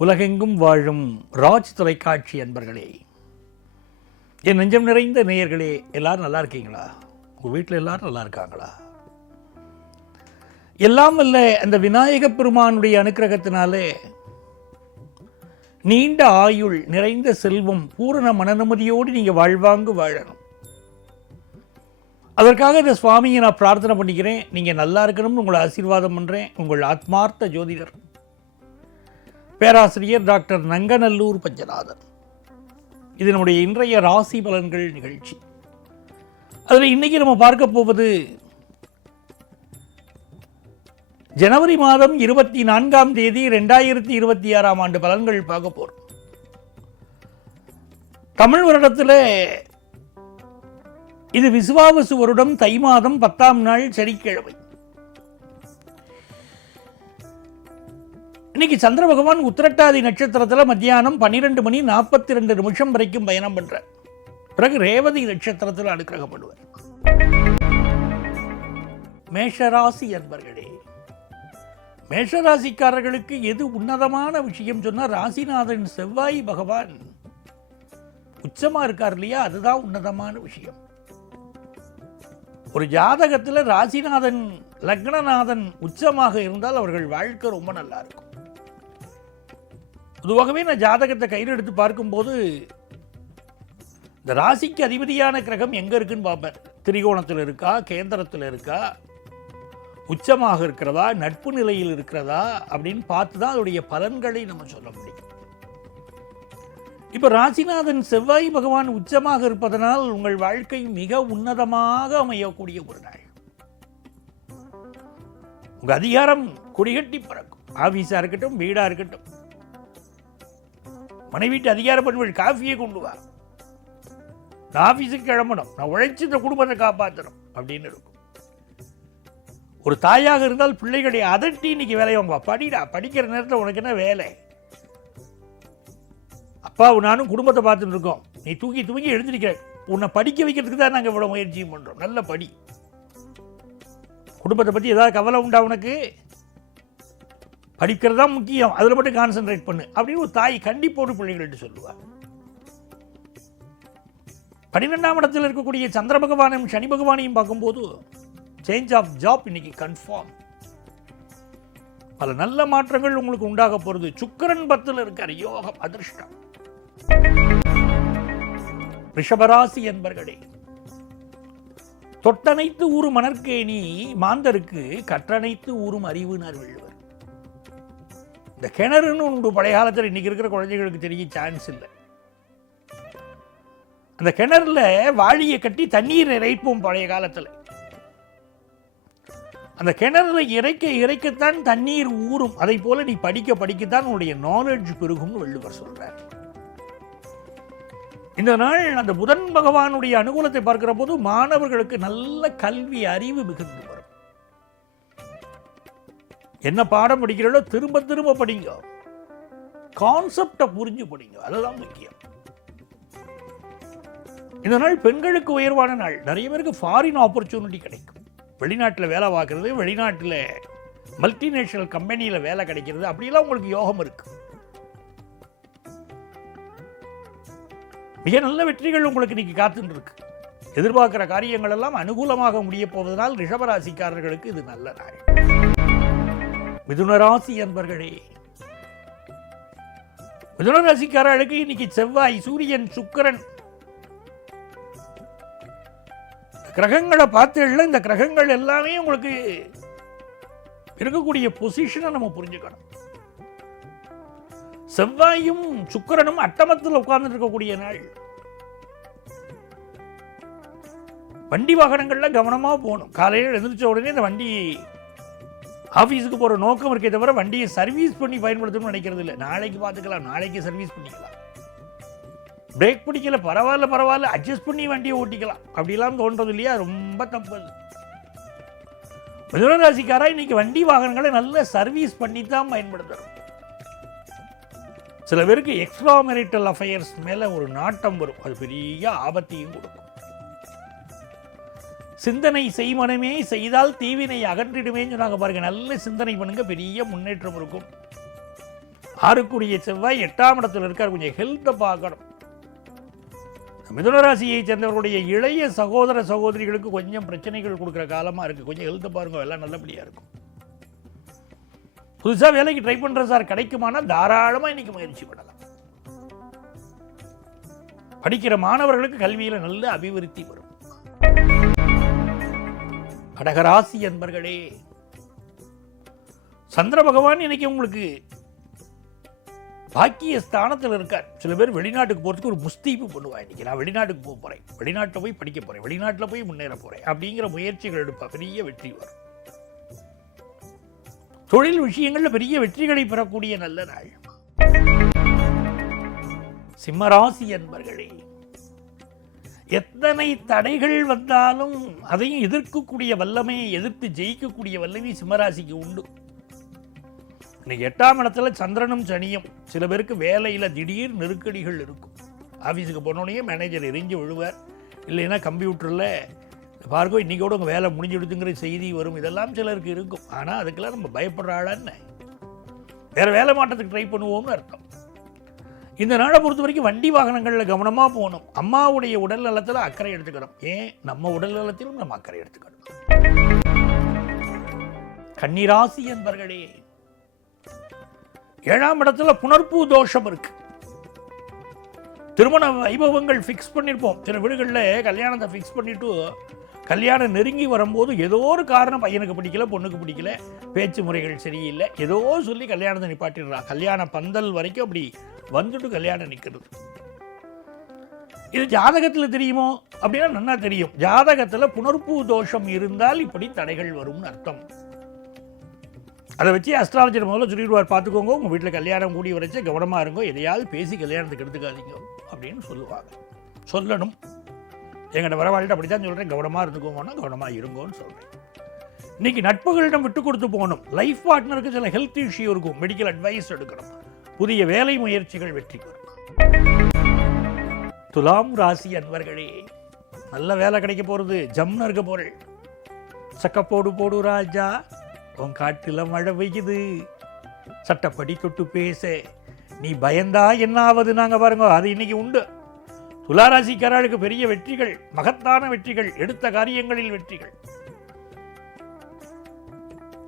உலகெங்கும் வாழும் ராஜ் தொலைக்காட்சி அன்பர்களே, என் நெஞ்சம் நிறைந்த நேயர்களே, எல்லாரும் நல்லா இருக்கீங்களா? உங்கள் வீட்டில் எல்லாரும் நல்லா இருக்காங்களா? எல்லாம் வல்ல அந்த விநாயக பெருமானுடைய அனுக்கிரகத்தினாலே நீண்ட ஆயுள், நிறைந்த செல்வம், பூரண மனநிம்மதியோடு நீங்கள் வாழ்வாங்கு வாழணும். அதற்காக இந்த சுவாமியை நான் பிரார்த்தனை பண்ணிக்கிறேன். நீங்கள் நல்லா இருக்கணும்னு உங்களை ஆசீர்வாதம் பண்ணுறேன். உங்கள் ஆத்மார்த்த ஜோதிடர் பேராசிரியர் டாக்டர் நங்கநல்லூர் பஞ்சநாதன். இது நம்முடைய இன்றைய ராசி பலன்கள் நிகழ்ச்சி. அதில் இன்னைக்கு நம்ம பார்க்க போவது ஜனவரி மாதம் 24ஆம் தேதி 2026ஆம் ஆண்டு பலன்கள் பார்க்க போறோம். தமிழ் வருடத்தில் இது விசுவாவசு வருடம், தை மாதம் 10ஆம் நாள் சனிக்கிழமை. இன்னைக்கு சந்திர பகவான் உத்திரட்டாதி நட்சத்திரத்தில் மத்தியானம் 12:42 வரைக்கும் பயணம் பண்றார். பிறகு ரேவதி நட்சத்திரத்தில் அனுக்கிரகப்படுவார். மேஷராசி அன்பர்களே, மேஷராசிக்காரர்களுக்கு எது உன்னதமான விஷயம் சொன்னா, ராசிநாதன் செவ்வாய் பகவான் உச்சமா இருக்கார் இல்லையா, அதுதான் உன்னதமான விஷயம். ஒரு ஜாதகத்தில் ராசிநாதன் லக்னநாதன் உச்சமாக இருந்தால் அவர்கள் வாழ்க்கை ரொம்ப நல்லா இருக்கும். பொதுவாகவே நான் ஜாதகத்தை கையில் எடுத்து பார்க்கும்போது இந்த ராசிக்கு அதிபதியான கிரகம் எங்க இருக்குன்னு பார்ப்பேன். திரிகோணத்தில் இருக்கா, கேந்திரத்தில் இருக்கா, உச்சமாக இருக்கிறதா, நட்பு நிலையில் இருக்கிறதா அப்படின்னு பார்த்து தான் அதோடைய பலன்களை நம்ம சொல்ல முடியும். இப்போ ராசிநாதன் செவ்வாய் பகவான் உச்சமாக இருப்பதனால் உங்கள் வாழ்க்கை மிக உன்னதமாக அமையக்கூடிய ஒரு நாள். உங்க அதிகாரம் கொடிகட்டி பறக்கும். ஆபீஸா இருக்கட்டும், வீடா இருக்கட்டும், மனைவிட்டு அதிகார பண்புகள் காஃபியை கொண்டு வா, நான் ஆபீஸுக்கு கிளம்பணும், நான் உழைச்சி இந்த குடும்பத்தை காப்பாற்றணும் அப்படின்னு இருக்கும். ஒரு தாயாக இருந்தால் பிள்ளைகளை அதட்டி இன்னைக்கு வேலையை வாங்குவா. படிடா, படிக்கிற நேரத்தில் உனக்கு என்ன வேலை? அப்பாவும் நானும் குடும்பத்தை பார்த்துட்டு இருக்கோம், நீ தூங்கி தூங்கி எழுந்திருக்கிற, உன்னை படிக்க வைக்கிறதுக்கு தான் நாங்கள் இவ்வளோ முயற்சியும் பண்ணுறோம். நல்ல படி. குடும்பத்தை பற்றி ஏதாவது கவலை உண்டா உனக்கு? படிக்கிறது தான் முக்கியம், அதில் மட்டும் கான்சென்ட்ரேட் பண்ணு அப்படின்னு ஒரு தாய் கண்டிப்போடு பிள்ளைகள்ட்டு சொல்லுவார். 12ஆம் இடத்தில் இருக்கக்கூடிய சந்திர பகவானையும் சனி பகவானையும் பார்க்கும்போது சேஞ்ச் ஆஃப் ஜாப் இன்னைக்கு கன்ஃபார்ம். பல நல்ல மாற்றங்கள் உங்களுக்கு உண்டாக போகிறது. சுக்கிரன் 10ல் இருக்கார், யோகம், அதிர்ஷ்டம். ரிஷபராசி என்பர்களே, தொட்டனைத்து ஊரும் மணற்கேணி மாந்தருக்கு கற்றனைத்து ஊரும் அறிவுனார் வள்ளுவர். இந்த கிணறுன்னு உண்டு பழைய காலத்தில், இன்னைக்கு இருக்கிற குழந்தைகளுக்கு தெரிய சான்ஸ் இல்லை. அந்த கிணறுல வாளியை கட்டி தண்ணீர் இறைப்போம் பழைய காலத்தில். அந்த கிணறுல இறைக்கத்தான் தண்ணீர் ஊறும். அதை போல நீ படிக்க படிக்கத்தான் உன்னுடைய நாலேஜ் பெருகும்னு வள்ளுவர் சொல்றார். இந்த நாள் அந்த புதன் பகவானுடைய அனுகூலத்தை பார்க்கிற போது மாணவர்களுக்கு நல்ல கல்வி அறிவு மிகுந்து வரும். என்ன பாடம் படிக்கிறீங்களோ திரும்ப திரும்ப படிங்க, கான்செப்டை புரிஞ்சு படிங்க, அதுதான் முக்கியம். இந்த நாள் பெண்களுக்கு உயர்வான நாள். நிறைய பேருக்கு ஃபாரின் ஆப்பர்ச்சுனிட்டி கிடைக்கும். வெளிநாட்டில் வேலை பார்க்கறது, வெளிநாட்டில் மல்டிநேஷனல் கம்பெனியில் வேலை கிடைக்கிறது, அப்படிலாம் உங்களுக்கு யோகம் இருக்கு. மிக நல்ல வெற்றிகள் உங்களுக்கு இன்னைக்கு காத்துட்டு இருக்கு. எதிர்பார்க்கிற காரியங்கள் எல்லாம் அனுகூலமாக முடிய போவதனால் ரிஷபராசிக்காரர்களுக்கு இது நல்ல நாள். மிதுனராசி என்பர்களே, மிதுனராசிக்காரர்களுக்கு இன்னைக்கு செவ்வாய், சூரியன், சுக்கிரன் கிரகங்களை பார்த்தீங்கன்னா இந்த கிரகங்கள் எல்லாமே உங்களுக்கு இருக்கக்கூடிய பொசிஷனை நம்ம புரிஞ்சுக்கணும். செவ்வாயும் சுக்கிரனும் அட்டமத்தில் உட்கார்ந்து இருக்கக்கூடிய நாள். வண்டி வாகனங்கள்ல கவனமா போகணும். காலையில் எழுந்திரிச்ச உடனே இந்த வண்டி ஆபீஸுக்கு போற நோக்கம் இருக்கே தவிர வண்டியை சர்வீஸ் பண்ணி பயன்படுத்தணும்னு நினைக்கிறது இல்லை. நாளைக்கு பார்த்துக்கலாம், நாளைக்கு சர்வீஸ் பண்ணிக்கலாம், பிரேக் பிடிக்கல, பரவாயில்ல, அட்ஜஸ்ட் பண்ணி வண்டியை ஓட்டிக்கலாம், அப்படிலாம் தோன்றது இல்லையா? ரொம்ப தப்பு. மிதுனராசிக்காரா இன்னைக்கு வண்டி வாகனங்களை நல்ல சர்வீஸ் பண்ணி தான் பயன்படுத்தணும். சில பேருக்கு எக்ஸ்ட்ரா மேரிட்டல் அஃபேர்ஸ் மேல ஒரு நாட்டம் வரும், அது பெரிய ஆபத்தையும் கொடுக்கும். சிந்தனை செய்மனமே செய்தால் தீவினை அகன்றிடுமே சொன்னாங்க பாருங்க. நல்ல சிந்தனை பண்ணுங்க, பெரிய முன்னேற்றம் இருக்கும். 6க்குரிய செவ்வாய் 8ஆம் இடத்துல இருக்கார். கொஞ்சம் ஹெல்த்தை பார்க்கணும். மிதுன ராசியை சேர்ந்தவர்களுடைய இளைய சகோதர சகோதரிகளுக்கு கொஞ்சம் பிரச்சனைகள் கொடுக்குற காலமாக இருக்குது. கொஞ்சம் ஹெல்த்தை பாருங்க, எல்லாம் நல்லபடியாக இருக்கும். புதுசாக வேலைக்கு ட்ரை பண்ணுற சார் கிடைக்குமானா தாராளமாக இன்னைக்கு முயற்சி பண்ணலாம். படிக்கிற மாணவர்களுக்கு கல்வியில் நல்ல அபிவிருத்தி வரும். கடகராசி என்பர்களே, சந்திர பகவான் இன்னைக்கு உங்களுக்கு பாக்கிய ஸ்தானத்தில் இருக்கார். சில பேர் வெளிநாட்டுக்கு போகிறதுக்கு ஒரு முஸ்தீப்பு பண்ணுவா. இன்னைக்கு நான் வெளிநாட்டுக்கு போக போகிறேன், வெளிநாட்டில் போய் படிக்க போகிறேன், வெளிநாட்டில் போய் முன்னேற போகிறேன் அப்படிங்கிற முயற்சிகள் எடுப்பா. பெரிய வெற்றி வரும். தொழில் விஷயங்களில் பெரிய வெற்றிகளை பெறக்கூடிய நல்ல நாள். சிம்மராசி என்பர்களே, எத்தனை தடைகள் வந்தாலும் அதையும் எதிர்க்கக்கூடிய வல்லமையை, எதிர்த்து ஜெயிக்கக்கூடிய வல்லமை சிம்மராசிக்கு உண்டு. இன்னைக்கு 8ஆம் இடத்துல சந்திரனும் சனியும். சில பேருக்கு வேலையில் திடீர் நெருக்கடிகள் இருக்கும். ஆஃபீஸுக்கு போனோடனே மேனேஜர் எரிஞ்சு விழுவார். இல்லைன்னா கம்ப்யூட்டரில் பாருங்க இன்றைக்கோட உங்கள் வேலை முடிஞ்சுடுதுங்கிற செய்தி வரும். இதெல்லாம் சிலருக்கு இருக்கும். ஆனால் அதுக்கெல்லாம் நம்ம பயப்படுற ஆளான்னு வேறு வேலை மாற்றத்துக்கு ட்ரை பண்ணுவோம்னு அர்த்தம். இந்த நாளை பொறுத்த வரைக்கும் வண்டி வாகனங்களில் கவனமாக போகணும். அம்மாவுடைய உடல் நலத்தில் அக்கறை எடுத்துக்கணும். ஏன் நம்ம உடல் நலத்திலும் நம்ம அக்கறை எடுத்துக்கணும். கன்னிராசி என்பர்களே, 7ஆம் இடத்துல புனர்பூ தோஷம் இருக்கு. திருமண வைபவங்கள் ஃபிக்ஸ் பண்ணியிருப்போம். சில வீடுகளில் கல்யாணத்தை ஃபிக்ஸ் பண்ணிட்டு கல்யாணம் நெருங்கி வரும்போது ஏதோ ஒரு காரணம், பையனுக்கு பிடிக்கல, பொண்ணுக்கு பிடிக்கல, பேச்சு முறைகள் சரியில்லை, ஏதோ சொல்லி கல்யாணத்தை நிப்பாட்டிடுறான். கல்யாண பந்தல் வரைக்கும் அப்படி வந்துட்டு கல்யாணம் நிற்கிறது. இது ஜாதகத்தில் தெரியுமோ அப்படின்னா நல்லா தெரியும். ஜாதகத்தில் புனர்பூ தோஷம் இருந்தால் இப்படி தடைகள் வரும்னு அர்த்தம். அதை வச்சு அஸ்ட்ராலஜர் முதல்ல சொல்லிடுவார், பார்த்துக்கோங்க, உங்கள் வீட்டில் கல்யாணம் கூடி வரைச்சு கவனமாக இருங்கோ, எதையாவது பேசி கல்யாணத்துக்கு எடுத்துக்காதீங்க அப்படின்னு சொல்லுவாங்க. சொல்லணும். எங்கிட்ட வரவாழ்கிட்ட அப்படி தான் சொல்கிறேன், கவனமாக இருந்துக்கோங்கன்னா கவனமாக இருங்கோன்னு சொல்கிறேன். இன்றைக்கி நட்புகளிடம் விட்டு கொடுத்து போகணும். லைஃப் பார்ட்னருக்கு சில ஹெல்த் இஷ்யூ இருக்கும், மெடிக்கல் அட்வைஸ் எடுக்கணும். புதிய வேலை முயற்சிகள் வெற்றி பெறும். துலாம் ராசி அன்பர்களே, நல்ல வேலை கிடைக்க போகிறது, ஜம்னு இருக்க போகிறேன். சக்கப்போடு போடு ராஜா, உன் காட்டில் மழை பெய்யுது, சட்டப்படி தொட்டு பேச நீ பயந்தா என்னாவது நாங்கள் பாருங்க. அது இன்னைக்கு உண்டு. துளாராசிக்காரர்களுக்கு பெரிய வெற்றிகள், மகத்தான வெற்றிகள், எடுத்த காரியங்களில் வெற்றிகள்,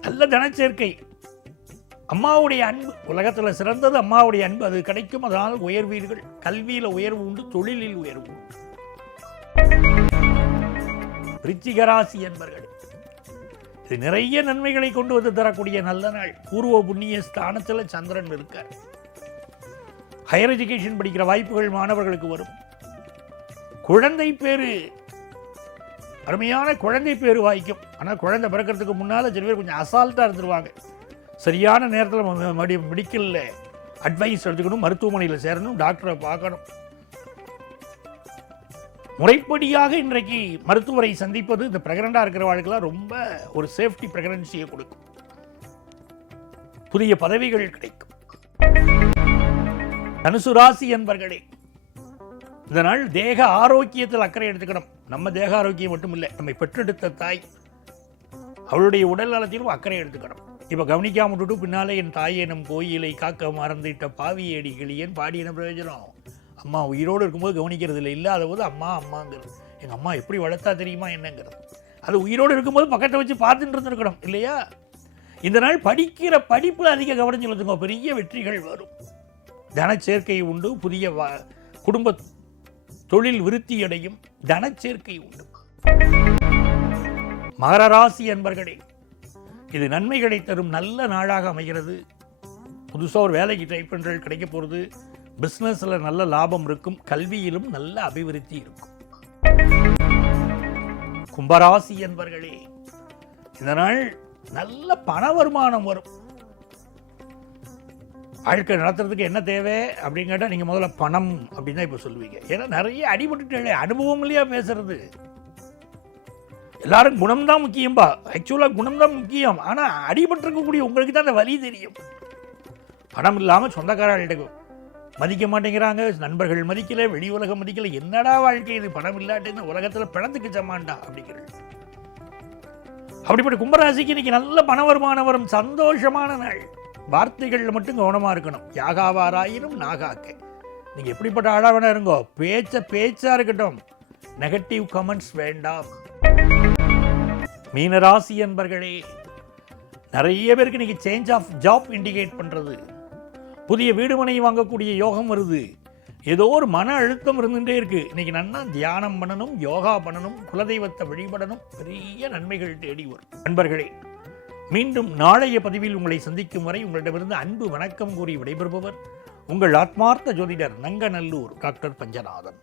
நல்ல தனச்சேர்க்கை, அம்மாவுடைய அன்பு. உலகத்தில் சிறந்தது அம்மாவுடைய அன்பு. அது கிடைக்கும். அதனால் உயர்வீர்கள். கல்வியில் உயர்வு உண்டு, தொழிலில் உயர்வு உண்டு. விருச்சிகராசி என்பர்கள், இது நிறைய நன்மைகளை கொண்டு வந்து தரக்கூடிய நல்ல நாள். பூர்வ புண்ணிய ஸ்தானத்தில் சந்திரன் இருக்கார். ஹையர் எஜுகேஷன் படிக்கிற வாய்ப்புகள் மாணவர்களுக்கு வரும். குழந்தை பேரு, அருமையான குழந்தை பேரு வாய்க்கும். ஆனால் குழந்தை பிறக்கிறதுக்கு முன்னால் சில பேர் கொஞ்சம் அசால்ட்டாக இருந்துருவாங்க. சரியான நேரத்தில் மெடிக்கலில் அட்வைஸ் எடுத்துக்கணும், மருத்துவமனையில் சேரணும், டாக்டரை பார்க்கணும். முறைப்படியாக இன்றைக்கு மருத்துவரை சந்திப்பது இந்த பிரெக்னண்டாக இருக்கிறவர்களுக்கெல்லாம் ரொம்ப ஒரு சேஃப்டி பிரெக்னன்சியை கொடுக்கும். புதிய பதவிகள் கிடைக்கும். தனுசு ராசி என்பர்களே, இந்த நாள் தேக ஆரோக்கியத்தில் அக்கறை எடுத்துக்கணும். நம்ம தேக ஆரோக்கியம் மட்டும் இல்லை, நம்மை பெற்றெடுத்த தாய், அவளுடைய உடல் நலத்திலும் அக்கறை எடுத்துக்கணும். இப்போ கவனிக்காம விட்டுட்டு பின்னாலே என் தாயை நம் கோயிலை காக்க மறந்துட்ட பாவியடி கிளியன் பாடின பிரயோஜனம். அம்மா உயிரோடு இருக்கும்போது கவனிக்கிறது இல்லை, இல்லாத போது அம்மா அம்மாங்கிறது. எங்கள் அம்மா எப்படி வளர்த்தா தெரியுமா என்னங்கிறது. அது உயிரோடு இருக்கும்போது பக்கத்தை வச்சு பார்த்துட்டு இருந்துருக்கணும் இல்லையா? இந்த நாள் படிக்கிற படிப்பில் அதிக கவனம் செலுத்துங்க, பெரிய வெற்றிகள் வரும். தனச்சேர்க்கை உண்டு. புதிய குடும்ப தொழில் விருத்தியடையும். தனச்சேர்க்கை உண்டு. மகர ராசி என்பர்களே, இது நன்மைகளை தரும் நல்ல நாளாக அமைகிறது. புதுசாக ஒரு வேலைக்கு ட்ரை பண்ணுறது கிடைக்க போகிறது. பிஸ்னஸில் நல்ல லாபம் இருக்கும். கல்வியிலும் நல்ல அபிவிருத்தி இருக்கும். கும்பராசி என்பர்களே, இந்த நாள் நல்ல பண வருமானம் வரும். வாழ்க்கை நடத்துறதுக்கு என்ன தேவை அப்படின்னு கேட்டால் நீங்கள் முதல்ல பணம் அப்படின்னு தான் இப்போ சொல்லுவீங்க. ஏன்னா நிறைய அடிபட்டுட்டே அனுபவம் இல்லையா பேசுறது. எல்லாரும் குணம்தான் முக்கியம்பா. ஆக்சுவலாக குணம்தான் முக்கியம். ஆனால் அடிபட்டிருக்கக்கூடிய உங்களுக்கு தான் அந்த வலி தெரியும். பணம் இல்லாமல் சொந்தக்காரர்கிட்ட மதிக்க மாட்டேங்கிறாங்க, நண்பர்கள் மதிக்கலை, வெளி உலகம் மதிக்கலை. என்னடா வாழ்க்கை இது, பணம் இல்லாட்டின்னு உலகத்தில் பணத்துக்கு சமாண்டா அப்படிங்கிறது. அப்படிப்பட்ட கும்பராசிக்கு இன்னைக்கு நல்ல பண வருமானம் வரும். சந்தோஷமான நாள். வார்த்தைகளில் மட்டும் கவனமாக இருக்கணும். யாகாவாராயினும் நாகாக்க. நீங்கள் எப்படிப்பட்ட ஆளாக வேணா இருங்கோ, பேச்சா இருக்கட்டும், நெகட்டிவ் கமெண்ட்ஸ் வேண்டாம். மீனராசி என்பர்களே, நிறைய பேருக்கு இன்னைக்கு சேஞ்ச் ஆஃப் ஜாப் இண்டிகேட் பண்ணுறது, புதிய வீடு மனை வாங்கக்கூடிய யோகம் வருது. ஏதோ ஒரு மன அழுத்தம் இருந்துகிட்டே இருக்கு. இன்னைக்கு நன்னா தியானம் பண்ணணும், யோகா பண்ணணும், குலதெய்வத்தை வழிபடணும், பெரிய நன்மைகள் தேடி வரும். நண்பர்களே, மீண்டும் நாளைய பதிவில் உங்களை சந்திக்கும் வரை உங்களிடமிருந்து அன்பு வணக்கம் கூறி விடைபெறுபவர் உங்கள் ஆத்மார்த்த ஜோதிடர் நங்கநல்லூர் டாக்டர் பஞ்சநாதன்.